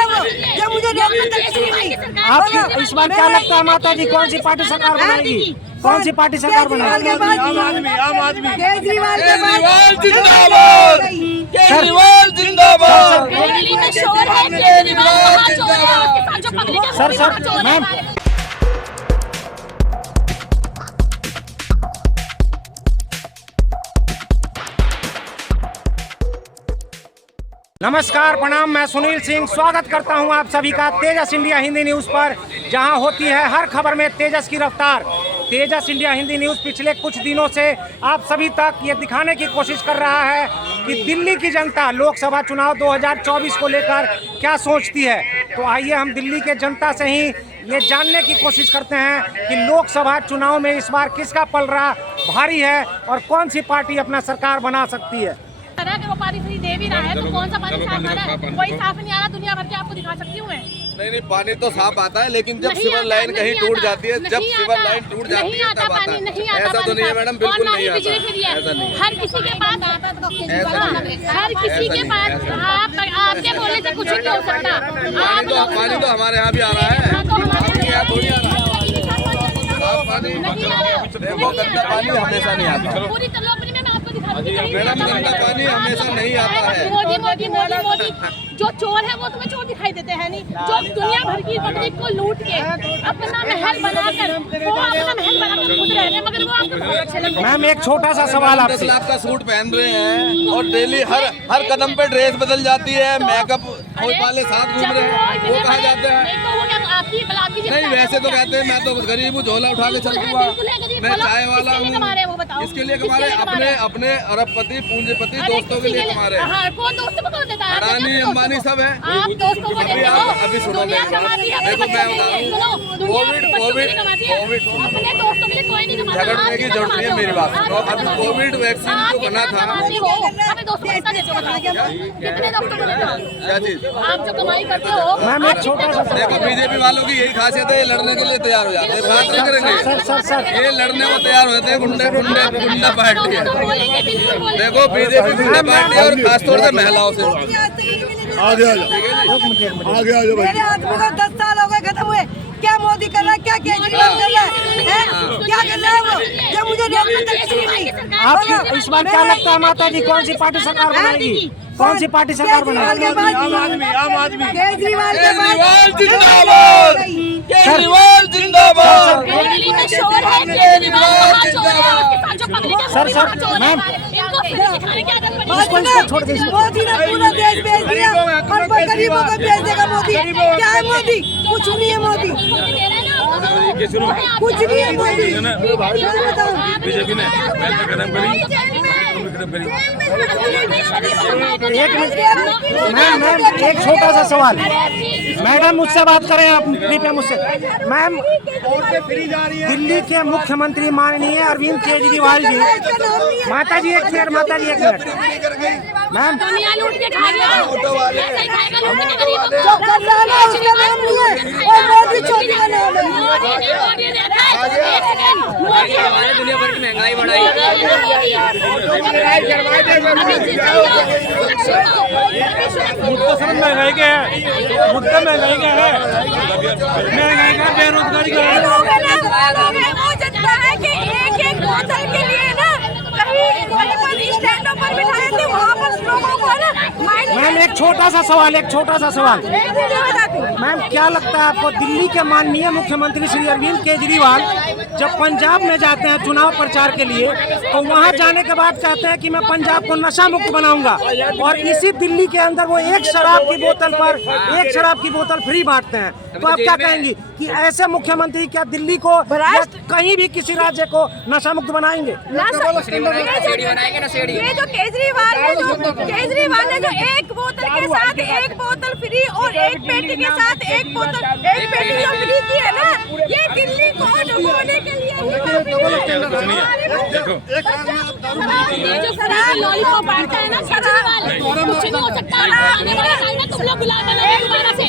है वो? ये मुझे रेल में तकलीफ नहीं। आपकी इस बार क्या लगता है माता जी, कौन सी पार्टी सरकार बनाएगी? कौन सी पार्टी सरकार बनाएगी? आम आदमी केजरीवाल के बाद जिंदाबाद, केजरीवाल जिंदाबाद। दिल्ली में शोर है, केजरीवाल वहाँ शोर है, उसके साथ जो पब्लिक है सर वहाँ शोर है। मैम नमस्कार, प्रणाम। मैं सुनील सिंह स्वागत करता हूं आप सभी का तेजस इंडिया हिंदी न्यूज़ पर, जहां होती है हर खबर में तेजस की रफ्तार। तेजस इंडिया हिंदी न्यूज़ पिछले कुछ दिनों से आप सभी तक ये दिखाने की कोशिश कर रहा है कि दिल्ली की जनता लोकसभा चुनाव 2024 को लेकर क्या सोचती है। तो आइए हम दिल्ली के जनता से ही ये जानने की कोशिश करते हैं कि लोकसभा चुनाव में इस बार किसका पलड़ा भारी है और कौन सी पार्टी अपना सरकार बना सकती है। अगर वो पानी फ्री दे भी रहा है तो कौन सा पानी साफ आ रहा है? कोई साफ नहीं आ रहा। दुनिया भर के आपको दिखा सकती हूँ मैं। नहीं, पानी तो साफ आता है, लेकिन जब सिवर लाइन कहीं टूट जाती है, जब सिवर लाइन टूट जाती है तब आता है। ऐसा तो नहीं है मैडम, बिल्कुल नहीं आता, ऐसा नहीं। हर किसी के पास हर किसी के पास आपके बोलने से कुछ नहीं हो सकता। पानी तो हमारे यहाँ भी आ रहा है, आपके यहाँ थोड़ी आ रहा है। पानी देखो, गंदा पानी हमेशा नहीं आता पूरी तलोपनी में मैं आपको दिखाती हूँ मैडम, गंदा पानी हमेशा नहीं आता है। मोदी मोदी मोदी मोदी जो चोर है वो तुम्हें चोर दिखाई देते हैं नहीं, जो दुनिया भर की पब्लिक को लूट के अपना महल बनाकर वो अपना महल बनाकर खुद रह रहे हैं, मगर वो आपको बहुत अच्छे लगते हैं। मैम एक छोटा सा सवाल 10 आपसे। लाख का सूट पहन रहे हैं और डेली हर कदम पे ड्रेस बदल जाती है, मेकअप वाले साथ घूम रहे हैं, वो कहा जाते हैं। नहीं, वैसे तो कहते हैं मैं तो गरीब हूँ, झोला उठा के चल दूंगा, मैं चाय वाला हूँ। इसके लिए कमा रहे हैं, अपने अरबपति पूंजीपति दोस्तों के लिए कमा रहे हैं। कौन दोस्तों को देता है? अडानी अंबानी सब है। आप दोस्तों को देते हो। अभी सुनो, देखो मैं बता रहा हूँ, कोविड अपने दोस्तों के लिए कोई नहीं कमाता। झगड़ने की जरूरत नहीं है, मेरी बात सुनो। अभी कोविड वैक्सीन जो बना था, अपने दोस्तों को कितना देते हो? कितने दोस्तों को देते हो? क्या चीज आप जो कमाई करते हो मैम एक छोटा सा देखो, बीजेपी वालों की यही खासियत है, ये लड़ने के लिए तैयार हो जाते हैं, बात नहीं करेंगे। सर ये लड़ने को तैयार हो जाते हैं, गुंडा पार्टी है। बोलेंगे, बिल्कुल बोलेंगे। देखो, बीजेपी गुंडा पार्टी है, और खासतौर से महिलाओं से। आगे आ जाओ। मेरे आदमी को 10 साल हो गए खत्म हुए। क्या मोदी कर रहा है, क्या केजरीवाल कर रहा है, क्या कर रहा है वो? ये मुझे रेल में तकलीफ नहीं। आपकी इस बार क्या लगता है माता जी, कौन सी पार्टी सरकार बनाएगी? कौन सी पार्टी सरकार बनाएगी? आम आदमी केजरीवाल के बाद जिंदाबाद, केजरीवाल जिंदाबाद। दिल्ली में शोर है, केजरीवाल वहाँ शोर है, उसके साथ जो पब्लिक है सर वहाँ शोर है। मैम इनको फ्री दिखाने की आदत पड़ी है। इसको छोड़ के मोदी ने पूरा देश बेच दिया और गरीबों को बेच देगा मोदी। क्या है मोदी? कुछ नहीं है मोदी, मोदी दे रहा है ना, कुछ नहीं है मोदी। बीजेपी ने एक मिनट मैम एक छोटा सा सवाल। मैडम मुझसे बात करें आप, कृपया मुझसे। मैम दिल्ली के मुख्यमंत्री माननीय अरविंद केजरीवाल जी। माता जी एक मिनट, माता जी एक मिनट। मैम दुनिया लूट के खा गया, ऐसे ही खाएगा लूट के गरीबों को। जो कर रहा है उसका नाम नहीं है, और मोदी चोरी का नाम है। मोदी ने देखा है, एक सेकंड, मोदी हमारे दुनिया भर की महंगाई बढ़ाई है। मुद्दा समझ महंगाई का है, मुद्दा महंगाई का है, महंगाई का, बेरोजगारी का है। हो सकता है कि एक बोतल के लिए ना कहीं कोई स्टैंडों पर बिठाए थे, वहाँ पर लोगों को ना मैम एक छोटा सा सवाल, एक छोटा सा सवाल। मैम क्या लगता है आपको, दिल्ली के माननीय मुख्यमंत्री श्री अरविंद केजरीवाल जब पंजाब में जाते हैं चुनाव प्रचार के लिए, तो वहां जाने के बाद कहते हैं कि मैं पंजाब को नशा मुक्त बनाऊंगा, और इसी दिल्ली के अंदर वो एक शराब की बोतल फ्री बांटते हैं। तो आप क्या कहेंगी कि ऐसे मुख्यमंत्री क्या दिल्ली को या कहीं भी किसी राज्य को नशा मुक्त बनाएंगे? ये जो केजरीवाल ने जो एक बोतल के साथ एक बोतल फ्री और एक पेटी के साथ एक पेटी जो फ्री की है ना, ये दिल्ली को डुबोने के लिए ये जो शराब लॉलीपॉप बांटता है ना केजरीवाल, कुछ नहीं हो सकता। आने वाला टाइम में तुम लोग गुलाम बनेंगे दोबारा से।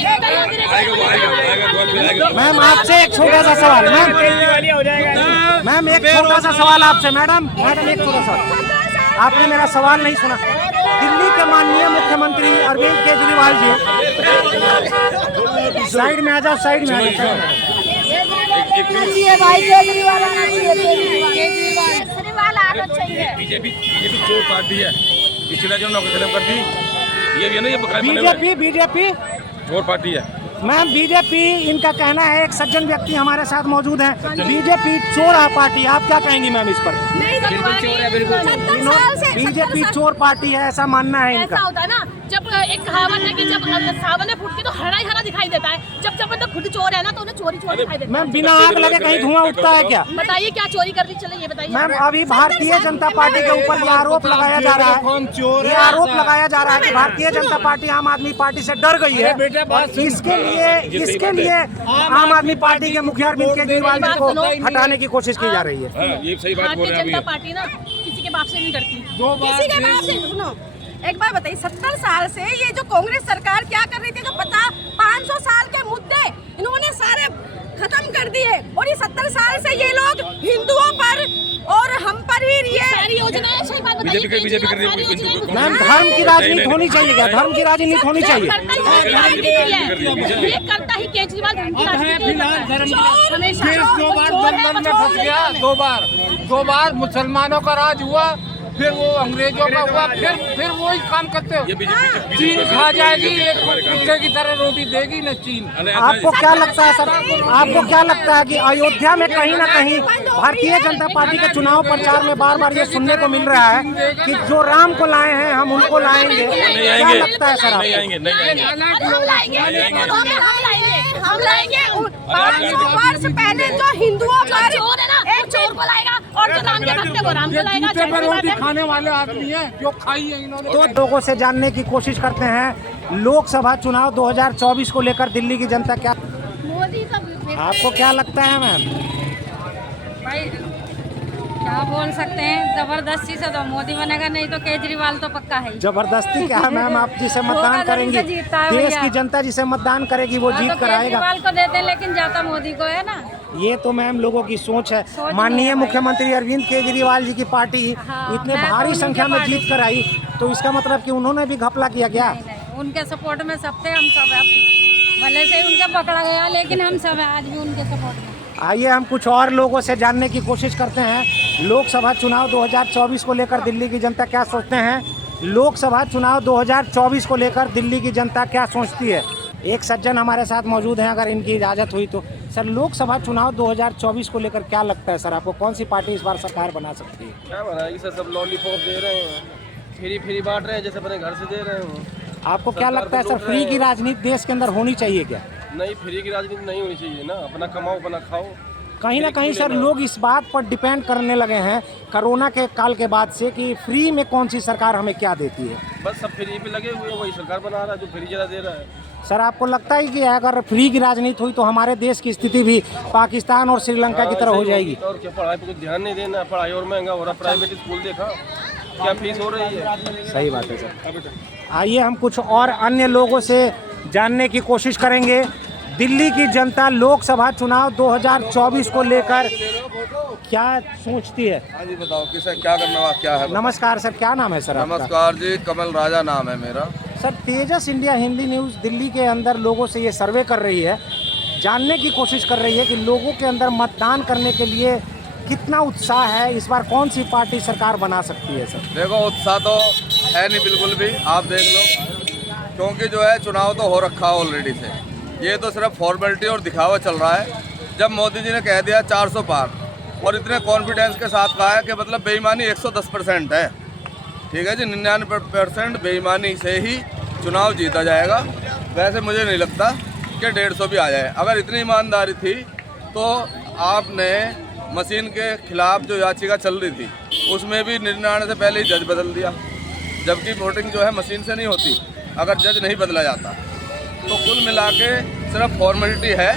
मैम आपसे एक छोटा सा सवाल। मैम एक छोटा सा सवाल आपसे। मैडम एक छोटा सा, आपने मेरा सवाल नहीं सुना। दिल्ली के माननीय मुख्यमंत्री अरविंद केजरीवाल जी, साइड में आ जाओ, साइड में आ जाओ। भाई केजरीवाल आना चाहिए, केजरीवाल आना चाहिए। बीजेपी चोर पार्टी है, पिछले जो नौकरी खत्म कर दी, ये भी है ना, ये बीजेपी चोर पार्टी है। मैम बीजेपी, इनका कहना है, एक सज्जन व्यक्ति हमारे साथ मौजूद हैं, बीजेपी चोर पार्टी, आप क्या कहेंगी मैम इस पर? बीजेपी चोर पार्टी है, ऐसा मानना है इनका। ऐसा होता है ना, जब एक कहावत है कि जब सावने फूटती तो हरा ही हरा दिखाई देता है, जब मतलब खुद चोर है ना तो उन्हें चोरी दिखाई देता है। मैम बिना आग लगे कहीं धुआं उठता है क्या? बताइए क्या चोरी कर ली, चले ये बताइए। मैम अभी भारतीय जनता पार्टी के ऊपर ये आरोप लगाया जा रहा है, ये आरोप लगाया जा रहा है कि भारतीय जनता पार्टी आम आदमी पार्टी से डर गई है, और इसके लिए आम आदमी पार्टी के मुखिया अरविंद केजरीवाल जी को हटाने की कोशिश की जा रही है। ये सही बात बोल रहे हैं। भारतीय जनता पार्टी ना किसी के बाप से नहीं डरती। किसी के बाप से सुनो, एक बात बताइए, 70 साल से ये जो कांग्रेस सरकार क्या कर रही थी, जो 500 साल के मुद्दे इन्होंने सारे खत्म कर दिए, और ये 70 साल से ये लोग हिंदुओं पर और हम पर ही ये सारी योजनाएं सही बात बताइए। बीजेपी कर रही है। मैम धर्म की राजनीति होनी चाहिए क्या? धर्म की राजनीति होनी चाहिए। ये करता ही केजरीवाल धर्म की राजनीति हमेशा। दो बार मुसलमानों का राज हुआ, फिर वो अंग्रेजों का हुआ, फिर वही काम करते हो। चीन खा जाएगी, एक कुत्ते की तरह रोटी देगी न चीन। आपको क्या लगता है सर, आपको क्या लगता है कि अयोध्या में कहीं ना कहीं भारतीय जनता पार्टी के चुनाव प्रचार में बार बार ये सुनने को मिल रहा है कि जो राम को लाए हैं हम उनको लाएंगे, क्या लगता है सर? नहीं आएंगे, नहीं आएंगे। हम लाएंगे 500 वर्ष पहले जो हिंदुओं पर चोर है ना, एक चोर को लाएगा, और जो राम के भक्त है वो राम को लाएगा। रोटी खाने वाले आदमी हैं जो खाई है इन्होंने। तो लोगों से जानने की कोशिश करते हैं लोकसभा चुनाव 2024 को लेकर दिल्ली की जनता क्या, मोदी का आपको क्या लगता है मैम? भाई क्या बोल सकते हैं, जबरदस्ती से तो मोदी बनेगा, नहीं तो केजरीवाल तो पक्का है। जबरदस्ती क्या है मैम? आप जिसे मतदान करेंगे, देश की जनता जिसे मतदान करेगी वो जीत कर आएगा। केजरीवाल को देते हैं लेकिन जाता मोदी को है ना। ये तो मैम लोगों की सोच है। माननीय मुख्यमंत्री अरविंद केजरीवाल जी की पार्टी इतने भारी संख्या में जीत कर आई, तो इसका मतलब कि उन्होंने भी घपला किया क्या? नहीं, उनके सपोर्ट में सब थे, हम सब हैं। भले से उनका पकड़ा गया लेकिन हम सब हैं आज भी उनके सपोर्ट में। आइए हम कुछ और लोगों से जानने की कोशिश करते हैं लोकसभा चुनाव 2024 को लेकर दिल्ली की जनता क्या सोचते हैं। लोकसभा चुनाव 2024 को लेकर दिल्ली की जनता क्या सोचती है? एक सज्जन हमारे साथ मौजूद हैं, अगर इनकी इजाज़त हुई तो। सर लोकसभा चुनाव 2024 को लेकर क्या लगता है सर आपको, कौन सी पार्टी इस बार सरकार बना सकती है? क्या बनाएगी सर, सब लॉलीपॉप दे रहे हैं, फ्री बांट रहे हैं, जैसे अपने घर से दे रहे हैं। आपको क्या लगता है सर, फ्री की राजनीति देश के अंदर होनी चाहिए क्या? नहीं, फ्री की राजनीति नहीं होनी चाहिए ना, अपना कमाओ अपना खाओ। कहीं ना कहीं सर लोग इस बात पर डिपेंड करने लगे हैं कोरोना के काल के बाद से कि फ्री में कौन सी सरकार हमें क्या देती है। बस सब फ्री पे लगे हुए हैं, वही सरकार बना रहा है जो फ्री ज़्यादा दे रहा है। सर आपको लगता है कि अगर फ्री की राजनीति हुई तो हमारे देश की स्थिति भी पाकिस्तान और श्रीलंका की तरह हो जाएगी? और क्या, पढ़ाई पे कुछ ध्यान नहीं देना, पढ़ाई और महंगा हो रहा, प्राइवेट स्कूल देखा क्या फीस हो रही है। सही बात है सर। आइए हम कुछ और अन्य लोगों से जानने की कोशिश करेंगे दिल्ली की जनता लोकसभा चुनाव 2024 को लेकर क्या सोचती है। हाँ जी बताओ, किसे क्या करना हुआ, क्या है? नमस्कार सर, क्या नाम है सर आपका? नमस्कार जी, कमल राजा नाम है मेरा। सर तेजस इंडिया हिंदी न्यूज़ दिल्ली के अंदर लोगों से ये सर्वे कर रही है, जानने की कोशिश कर रही है कि लोगों के अंदर मतदान करने के लिए कितना उत्साह है, इस बार कौन सी पार्टी सरकार बना सकती है? सर देखो उत्साह तो है नहीं बिल्कुल भी, आप देख लो, क्योंकि जो है चुनाव तो हो रखा है ऑलरेडी से, ये तो सिर्फ फॉर्मेलिटी और दिखावा चल रहा है। जब मोदी जी ने कह दिया 400 पार और इतने कॉन्फिडेंस के साथ कहा है कि मतलब बेईमानी 110% है, ठीक है जी, 99% बेईमानी से ही चुनाव जीता जाएगा। वैसे मुझे नहीं लगता कि 150 भी आ जाए। अगर इतनी ईमानदारी थी तो आपने मशीन के खिलाफ जो याचिका चल रही थी उसमें भी निर्णय आने से पहले ही जज बदल दिया, जबकि वोटिंग जो है मशीन से नहीं होती अगर जज नहीं बदला जाता। तो कुल मिला के सिर्फ फॉर्मेलिटी है,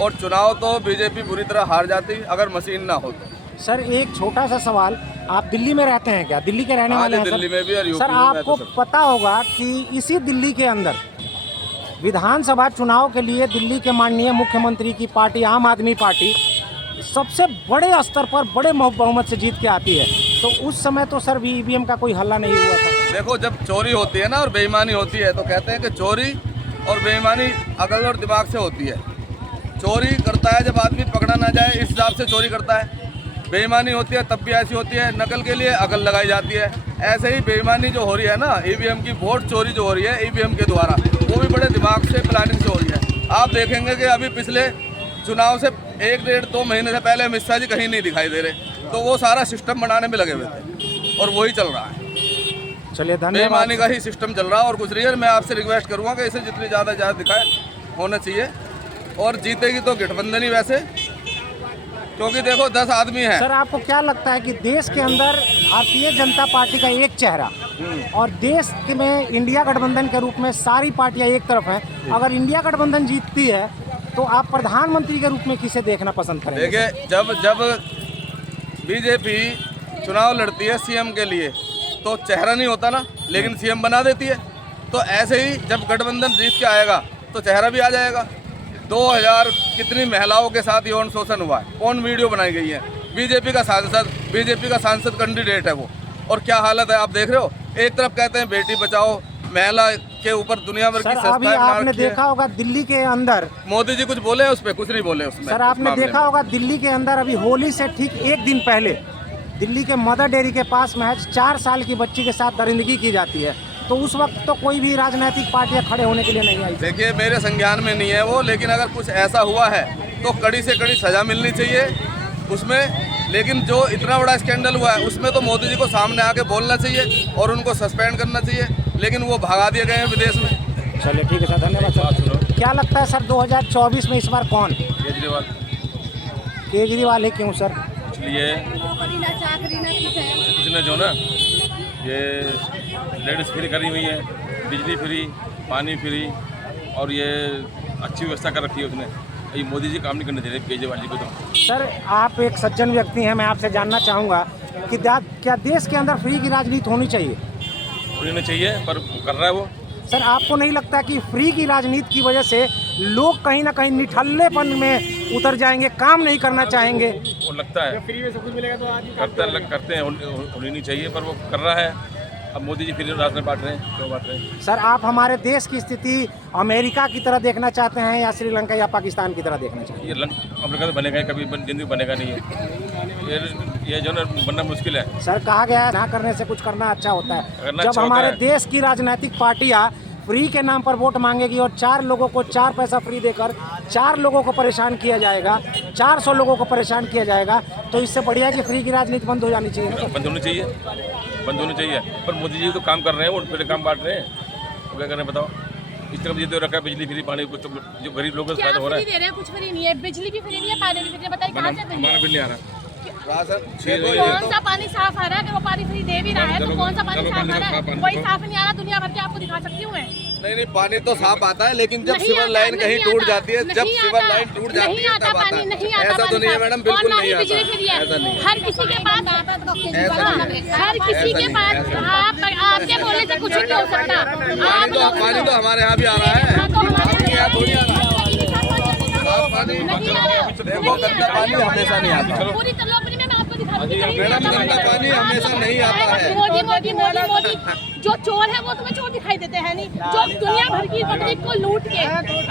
और चुनाव तो बीजेपी बुरी तरह हार जाती अगर मशीन ना हो तो। सर एक छोटा सा सवाल, आप दिल्ली में रहते हैं क्या? दिल्ली के रहने वाले हैं? दिल्ली में भी और यूपी सर में। आपको पता होगा कि इसी दिल्ली के अंदर विधानसभा चुनाव के लिए दिल्ली के माननीय मुख्यमंत्री की पार्टी आम आदमी पार्टी सबसे बड़े स्तर पर बड़े बहुमत से जीत के आती है, तो उस समय तो सर ईवीएम का कोई हल्ला नहीं हुआ था। देखो, जब चोरी होती है ना और बेईमानी होती है तो कहते हैं कि चोरी और बेईमानी अकल और दिमाग से होती है। चोरी करता है जब आदमी पकड़ा ना जाए, इस हिसाब से चोरी करता है। बेईमानी होती है तब भी ऐसी होती है, नकल के लिए अकल लगाई जाती है। ऐसे ही बेईमानी जो हो रही है ना, ईवीएम की वोट चोरी जो हो रही है ईवीएम के द्वारा, वो भी बड़े दिमाग से प्लानिंग से हो रही है। आप देखेंगे कि अभी पिछले चुनाव से 1-1.5-2 महीने से पहले अमित शाह जी कहीं नहीं दिखाई दे रहे, तो वो सारा सिस्टम बनाने में लगे हुए थे और वही चल रहा है। चलिए धन्यवाद। बेईमानी का ही सिस्टम चल रहा है और कुछ नहीं है। मैं आपसे रिक्वेस्ट करूंगा कि इसे जितनी ज़्यादा दिखाए होना चाहिए, और जीतेगी तो गठबंधन ही वैसे, क्योंकि देखो 10 आदमी हैं। सर आपको क्या लगता है कि देश के अंदर भारतीय जनता पार्टी का एक चेहरा और देश में इंडिया गठबंधन के रूप में सारी पार्टियां एक तरफ हैं, अगर इंडिया गठबंधन जीतती है तो आप प्रधानमंत्री के रूप में किसे देखना पसंद करेंगे? देखिए, जब बीजेपी चुनाव लड़ती है सीएम के लिए तो चेहरा नहीं होता ना, लेकिन सीएम बना देती है। तो ऐसे ही जब गठबंधन जीत के आएगा तो चेहरा भी आ जाएगा। 2000 कितनी महिलाओं के साथ यौन शोषण हुआ है, कौन वीडियो बनाई गई है? बीजेपी का सांसद कैंडिडेट है वो, और क्या हालत है आप देख रहे हो। एक तरफ कहते हैं बेटी बचाओ, महिला के ऊपर दुनिया भर की सर अभी आपने देखा होगा दिल्ली के अंदर, मोदी जी कुछ बोले उस पर? कुछ नहीं बोले उसमें। सर आपने देखा होगा दिल्ली के अंदर अभी होली से ठीक एक दिन पहले दिल्ली के मदर डेयरी के पास महज 4 साल की बच्ची के साथ दरिंदगी की जाती है, तो उस वक्त तो कोई भी राजनीतिक पार्टियां खड़े होने के लिए नहीं आई। देखिए, मेरे संज्ञान में नहीं है वो, लेकिन अगर कुछ ऐसा हुआ है तो कड़ी से कड़ी सजा मिलनी चाहिए उसमें। लेकिन जो इतना बड़ा स्कैंडल हुआ है उसमें तो मोदी जी को सामने आके बोलना चाहिए और उनको सस्पेंड करना चाहिए, लेकिन वो भगा दिए गए हैं विदेश में। चलिए ठीक है सर, धन्यवाद सर। क्या लगता है सर 2024 में इस बार कौन? केजरीवाल। केजरीवाल ही क्यों सर? इसलिए उसने जो ना ये लेडीज फ्री करी हुई है, बिजली फ्री, पानी फ्री, और ये अच्छी व्यवस्था कर रखी है उसने। ये मोदी जी काम नहीं करने दे रहे केजरीवाल जी को। तो सर आप एक सज्जन व्यक्ति हैं, मैं आपसे जानना चाहूँगा कि क्या देश के अंदर फ्री की राजनीति होनी चाहिए? होनी चाहिए, पर कर रहा है वो। सर आपको नहीं लगता कि फ्री की राजनीति की वजह से लोग कहीं ना कहीं निठल्लेपन में उतर जाएंगे, काम नहीं करना चाहेंगे? वो लगता है फ्री में सब कुछ मिलेगा तो आज करते हैं, होनी नहीं चाहिए, पर वो कर रहा है। अब मोदी जी फिर राशन बांट रहे हैं, क्यों बांट रहे हैं? सर आप हमारे देश की स्थिति अमेरिका की तरह देखना चाहते हैं या श्रीलंका या पाकिस्तान की तरह देखना चाहते हैं? ये अमेरिका तो बनेगा ही, कभी जिंदगी बनेगा नहीं है। ये जो ना बनना मुश्किल है। सर कहा गया है ना करने से कुछ करना अच्छा होता है। जब अच्छा हमारे होता है। देश की राजनीतिक पार्टियां फ्री के नाम पर वोट मांगेगी और 4 लोगों को 4 पैसा फ्री देकर 4 लोगों को परेशान किया जाएगा, 400 लोगों को परेशान किया जाएगा, तो इससे बढ़िया कि फ्री की राजनीति बंद हो जानी चाहिए ना? बंद होनी चाहिए, बंद होनी चाहिए। पर मोदी जी तो काम कर रहे हैं, वो फिर काम बांट रहे हैं, तो क्या करें बताओ। इस तरफ ये तो रखा है बिजली फ्री, पानी कुछ, तो जो गरीब लोगों को फायदा हो रहा है। दे रहे हैं, कुछ फ्री नहीं है, बिजली भी फ्री नहीं है, पानी भी फ्री है, बताइए कहाँ से फ्री हमारा बिल नहीं आ रहा। कौन सा पानी साफ आ रहा है? अगर वो पानी फ्री दे भी रहा है तो कौन सा पानी साफ आ रहा है? कोई साफ नहीं आ रहा, दुनिया भर के आपको दिखा सकती हूँ मैं। नहीं, पानी तो साफ आता है, लेकिन जब सिवर लाइन कहीं टूट जाती है, जब सिवर लाइन टूट जाती है तब आता है। ऐसा तो नहीं है मैडम, बिल्कुल नहीं आता, ऐसा नहीं है। हर किसी के पास, हर किसी के पास, आपके बोलने से कुछ नहीं हो सकता। पानी तो हमारे यहाँ भी आ रहा है, आपके यहाँ थोड़ी आ रहा है। देखो, गंदा पानी हमेशा नहीं आता पूरी तलोपनी में मैं आपको दिखा दूंगी। मैडम, गंदा पानी हमेशा नहीं आता है। मोदी जो चोर है वो तुम्हें चोर दिखाई देते हैं नहीं, जो दुनिया भर की पब्लिक को लूट के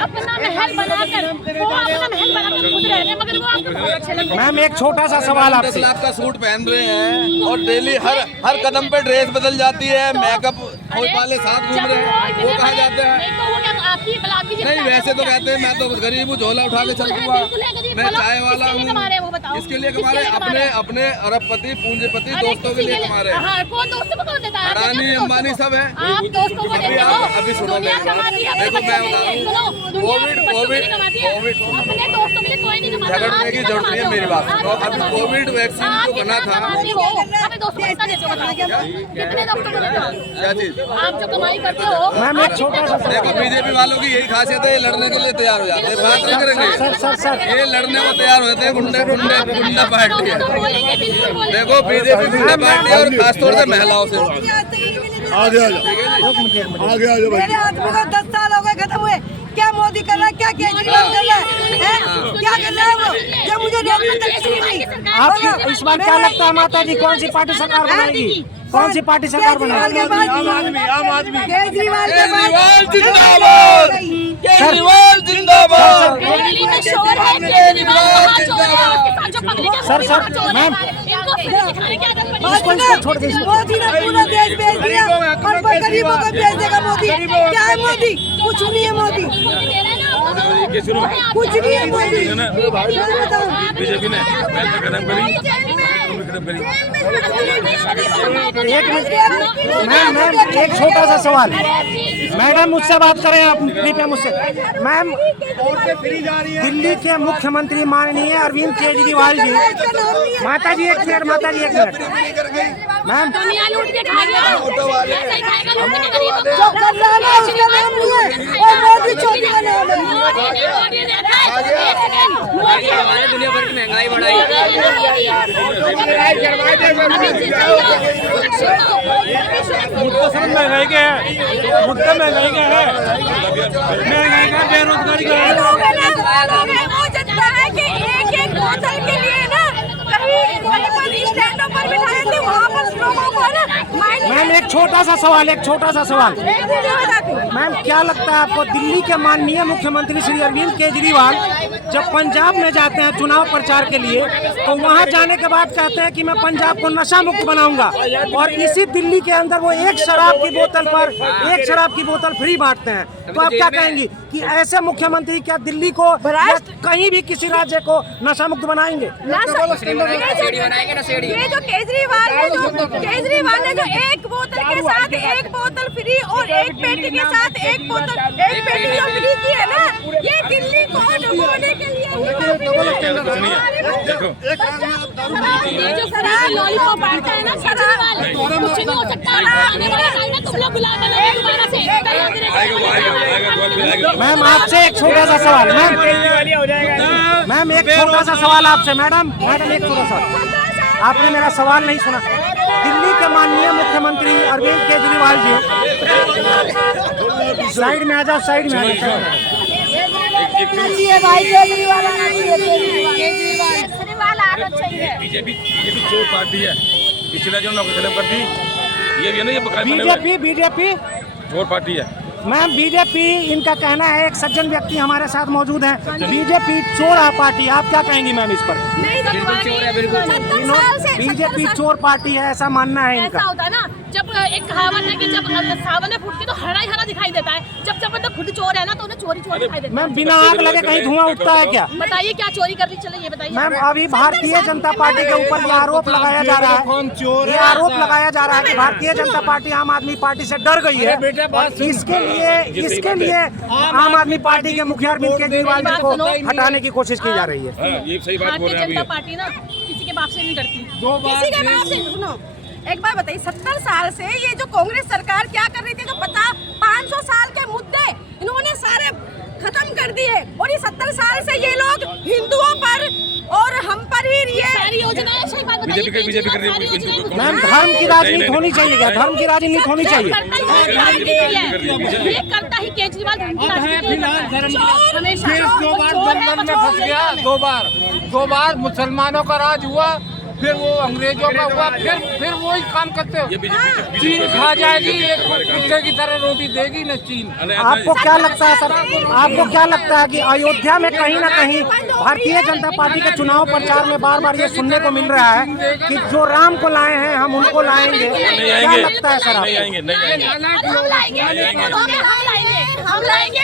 अपना महल बनाकर, वो अपना महल बनाकर खुद रह रहे हैं, मगर वो आपको बहुत अच्छे लगते हैं। मैम एक छोटा सा सवाल 10 आपसे। लाख का सूट पहन रहे हैं और डेली हर कदम पे ड्रेस बदल जाती है, मेकअप वाले साथ घूम रहे हैं, वो कहा जाते हैं। नहीं, वैसे तो कहते हैं मैं तो गरीब हूँ, झोला उठा के चल दूंगा, मैं चाय वाला हूँ। इसके लिए कमा रहे अपने अरबपति पूंजीपति दोस्तों के लिए कमा रहे हैं। कौन दोस्तों को कौन देता है? अडानी अंबानी सब है। आप दोस्तों को देते हो, अभी सुनो, दुनिया कमाती है, देखो मैं बता रहा हूँ, कोविड अपने दोस्तों के लिए कोई नहीं कमाता। झगड़ने की जरूरत नहीं है, मेरी बात सुनो। अभी कोविड वैक्सीन जो बना था, अपने दोस्तों को कितना देते हो बताओ? कितने दोस्तों को देते हो? क्या चीज? आप जो कमाई करते हो। मैम एक छोटा सा देखो, बीजेपी वालों की यही खासियत है, ये लड़ने के लिए तैयार हो जाते हैं, बात नहीं करेंगे। सर ये लड़ने को तैयार हो जाते हैं, गुंडा पार्टी है। बोलेंगे, बिल्कुल बोलेंगे। देखो, बीजेपी गुंडा पार्टी है, और खासतौर से महिलाओं से। आगे आ जाओ भाई। मेरे हाथ में 10 साल हो गए खत्म हुए, क्या मोदी कर रहा है, क्या केजरीवाल कर रहा है? क्या कर रहा है वो? जब मुझे आपकी इस बार क्या लगता है माता जी, कौन सी पार्टी सरकार बनाएगी? कौन सी पार्टी सरकार बनाएगी? आम आदमी केजरीवाल जिंदाबाद, केजरीवाल जिंदाबाद। दिल्ली में शोर है, केजरीवाल वहाँ चोर है, उसके साथ जो पब्लिक है, सर, वो चोर है। मैम। इनको फ्री दिखाने की आदत पड़ी है। इसको छोड़ के मोदी ने पूरा देश बेच दिया और गरीबों को बेच देगा मोदी। क्या है मोदी? कुछ नहीं है मोदी, मोदी दे रहा है ना, ये शुरू कुछ नहीं है मोदी। बीजेपी ने पहले कदम करी, कदम करी। मैम एक छोटा सा सवाल, मैडम मुझसे बात करें आप, कृपया मुझसे। मैम, दिल्ली के मुख्यमंत्री माननीय अरविंद केजरीवाल जी, माता जी एक मिनट, माता जी एक मिनट। मैम, दुनिया लूट के खा गया, ऐसे ही खाएगा लूट के गरीबों को। जो कर रहा है उसका नाम नहीं है, और मोदी चोरी का नाम है। मोदी ने देखा है, एक सेकंड, मोदी हमारे दुनिया भर की महंगाई बढ़ाई है। मुद्दा सर महंगाई के है, मुद्दा महंगाई का है, महंगाई का, बेरोजगारी का है। वो जनता है कि एक बोतल के लिए ना कहीं पर स्टैंडों पर बिठाए थे, वहाँ पर लोगों को ना मैम एक छोटा सा सवाल, एक छोटा सा सवाल। मैम क्या लगता है आपको, दिल्ली के माननीय मुख्यमंत्री श्री अरविंद केजरीवाल जब पंजाब में जाते हैं चुनाव प्रचार के लिए, तो वहां जाने के बाद कहते हैं कि मैं पंजाब को नशा मुक्त बनाऊंगा, और इसी दिल्ली के अंदर वो एक शराब की बोतल फ्री बांटते हैं। तो आप क्या कहेंगी कि ऐसे मुख्यमंत्री क्या दिल्ली को या कहीं भी किसी राज्य को नशा मुक्त बनाएंगे? ये जो केजरीवाल ने जो एक बोतल के साथ एक बोतल फ्री और एक पेटी के साथ एक पेटी जो फ्री की है ना, ये दिल्ली को डुबोने के लिए ये जो शराब लॉलीपॉप बांटता है ना केजरीवाल, कुछ नहीं हो सकता। आने वाले टाइम में तुम लोग गुलाम बनोगे दोबारा से। मैम आपसे एक छोटा सा सवाल, मैम एक छोटा सा सवाल आपसे, मैडम एक छोटा सा, आपने मेरा सवाल नहीं सुना। दिल्ली के माननीय मुख्यमंत्री अरविंद केजरीवाल जी, साइड में आ जाओ, साइड में आ जाओ। केजरीवाल आना चाहिए। बीजेपी चोर पार्टी है, पिछले जो नौकरी खत्म कर दी, ये भी है ना, ये बीजेपी चोर पार्टी है। मैम बीजेपी, इनका कहना है, एक सज्जन व्यक्ति हमारे साथ मौजूद हैं, बीजेपी चोर पार्टी, आप क्या कहेंगी मैम इस पर? बीजेपी चोर पार्टी है, ऐसा मानना है इनका। ऐसा होता है ना, जब एक कहावत है कि जब सावन फूटती तो हरा ही हरा दिखाई देता है, जब तो खुद चोर है ना, तो उन्हें चोरी दिखाई देता है। मैम बिना आग लगे कहीं धुआं उठता है क्या? बताइए क्या चोरी कर रही, चले ये बताइए। मैम अभी भारतीय जनता पार्टी के ऊपर ये आरोप लगाया जा रहा है, ये आरोप लगाया जा रहा है कि भारतीय जनता पार्टी आम आदमी पार्टी से डर गई है, और इसके लिए आम आदमी पार्टी के मुखिया अरविंद केजरीवाल जी को हटाने की कोशिश की जा रही है। ये सही बात बोल रहे हैं। भारतीय जनता पार्टी ना किसी के बाप से नहीं डरती। किसी के बाप से सुनो, एक बार बताइए, 70 साल से ये जो कांग्रेस सरकार क्या कर रही थी, जो 500 साल के मुद्दे इन्होंने सारे खत्म कर दिए, और ये 70 साल से ये लोग हिंदुओं पर और हम पर ही ये सारी योजनाएं, सही बात बताइए। बीजेपी कर रही है। मैम धर्म की राजनीति होनी चाहिए क्या? धर्म की राजनीति होनी चाहिए। ये करता ही केजरीवाल धर्म की राजनीति देश दो बार दलदल में फंस गया, दो बार मुसलमानों का राज हुआ, फिर वो अंग्रेजों का हुआ, फिर वही काम करते हो। चीन खा जाएगी, एक कुत्ते की तरह रोटी देगी न चीन। आपको क्या लगता है सर, आपको क्या लगता है कि अयोध्या में कहीं ना कहीं भारतीय जनता पार्टी के चुनाव प्रचार में बार बार ये सुनने को मिल रहा है कि जो राम को लाए हैं हम उनको लाएंगे, क्या लगता है सर आपको? हम लाएंगे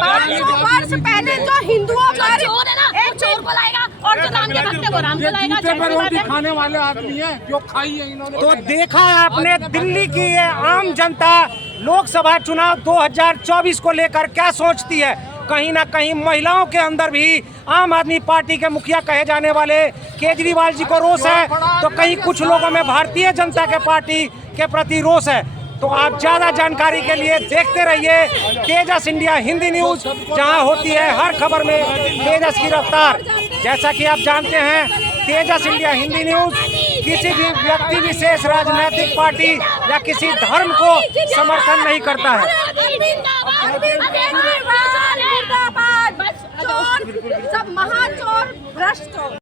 500 वर्ष पहले जो हिंदुओं पर चोर है ना, एक चोर को लाएगा, और जो राम के भक्त है वो राम को लाएगा। रोटी खाने वाले आदमी हैं जो खाई है इन्होंने। तो देखा आपने दिल्ली की ये आम जनता लोकसभा चुनाव 2024 को लेकर क्या सोचती है। कहीं ना कहीं महिलाओं के अंदर भी आम आदमी पार्टी के मुखिया कहे जाने वाले केजरीवाल जी को रोष है, तो कहीं कुछ लोगों में भारतीय जनता के पार्टी के प्रति रोष है। तो आप ज़्यादा जानकारी के लिए देखते रहिए तेजस इंडिया हिंदी न्यूज़, जहां होती है हर खबर में तेजस की रफ्तार। जैसा कि आप जानते हैं तेजस इंडिया हिंदी न्यूज़ किसी भी व्यक्ति विशेष, राजनीतिक पार्टी या किसी धर्म को समर्थन नहीं करता है। चोर, सब महाचोर, भ्रष्ट चोर।